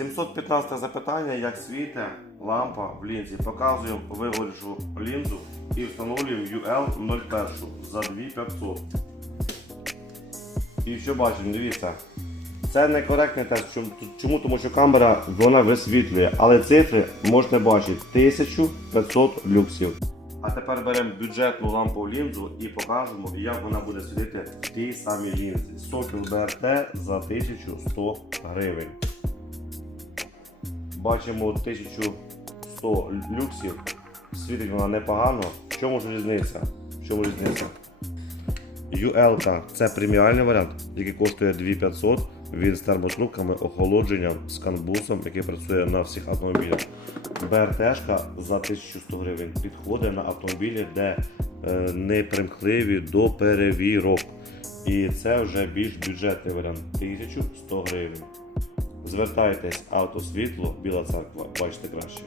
715 запитання, як світе лампа в лінзі. Показуємо вигорішу лінзу і встановлюємо UL 01 за 2500. І що бачимо, дивіться. Це некоректний тест. Чому? Тому що камера вона висвітлює, але цифри можна бачити 1500 люксів. А тепер беремо бюджетну лампову лінзу і покажемо, як вона буде світити в тій самій лінзі. Сокіл БРТ за 1100 гривень. Бачимо 1100 люксів. Світить вона непогано. В чому ж різниця? В чому різниця? UL це преміальний варіант, який коштує 2500. Він з термотрубками, охолодженням, з канбусом, який працює на всіх автомобілях. БРТ за 1100 гривень підходить на автомобілі, де е, не примхливі до перевірок. І це вже більш бюджетний варіант 1100 гривень. Звертайтесь автосвітло, біла церква, бачите краще.